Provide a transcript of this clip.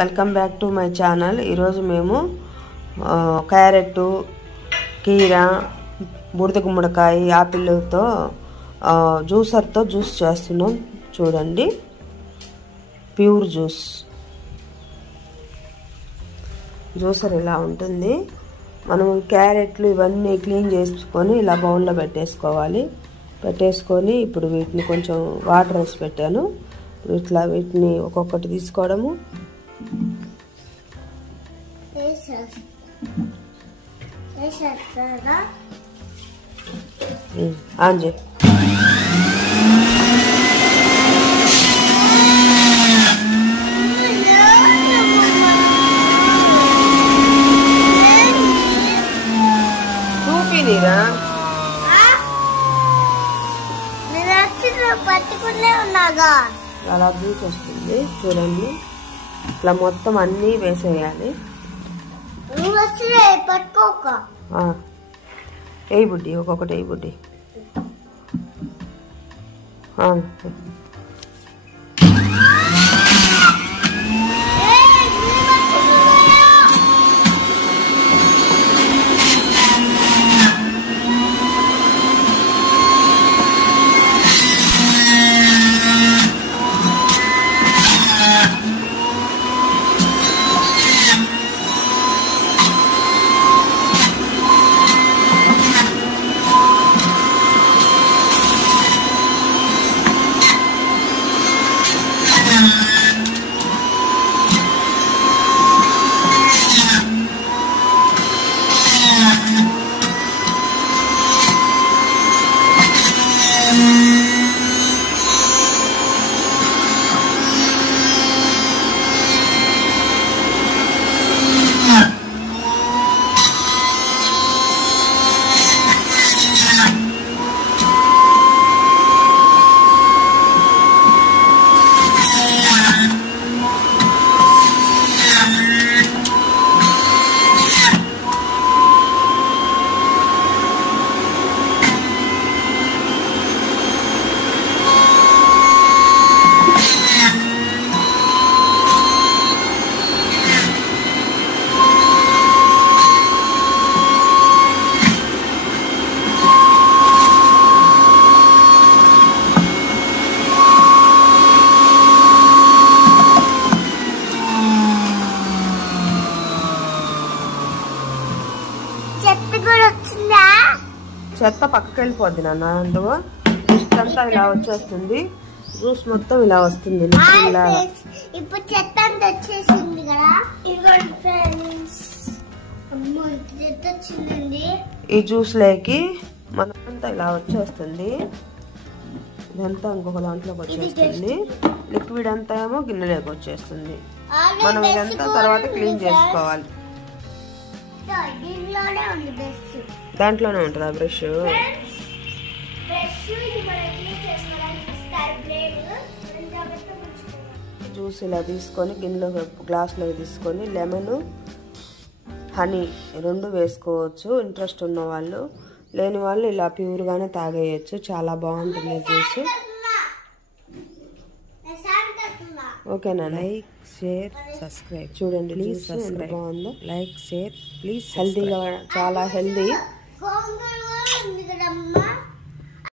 Welcome back to my channel. ఈరోజు మేము carrot, కీర, బూడిద గుమ్మడికాయ, యాపిల్తో జ్యూసర్తో జ్యూస్ చేస్తున్నాం. చూడండి, ప్యూర్ జ్యూసర్ ఇలా ఉంటుంది. మనం క్యారెట్లు ఇవన్నీ క్లీన్ చేసుకొని ఇలా బౌల్లో పెట్టేసుకొని ఇప్పుడు వీటిని కొంచెం వాటర్ వేసి పెట్టాను. ఇట్లా వీటిని ఒక్కొక్కటి తీసుకోవడము, ఆన్ చేయి. చూపినిరా అలా జ్యూస్ వస్తుంది. చూడండి, ఇట్లా మొత్తం అన్నీ వేసేయాలి. ఏ బుడ్డి, ఒక్కొక్కటి ఏ బుడ్డి. చెత్త పక్కకి వెళ్ళిపోద్ది నాన్న. అందులో అంతా ఇలా వచ్చేస్తుంది. జ్యూస్ మొత్తం ఇలా వస్తుంది. ఇప్పుడు చెత్త అంతా వచ్చేసింది కదా. ఈ జ్యూస్ లేకి మనకంతా ఇలా వచ్చేస్తుంది. ఇదంతా ఇంకొక దాంట్లోకి వచ్చేస్తుంది. లిక్విడ్ అంతా ఏమో గిన్నెలోకి వచ్చేస్తుంది. మనం ఇదంతా తర్వాత క్లీన్ చేసుకోవాలి. దాంట్లోనే ఉంటుందా బ్రష్? జ్యూస్ ఇలా తీసుకొని గిన్నెలో గ్లాస్లో తీసుకొని లెమన్, హనీ రెండు వేసుకోవచ్చు. ఇంట్రెస్ట్ ఉన్న వాళ్ళు, లేని వాళ్ళు ఇలా ప్యూర్గానే తాగేయచ్చు. చాలా బాగుంటుంది జ్యూస్. ఓకేనా? Like, share, subscribe. చూడండి జ్యూస్ ఎంత బాగుందో. Like, share, please. హెల్తీగా, చాలా హెల్తీ.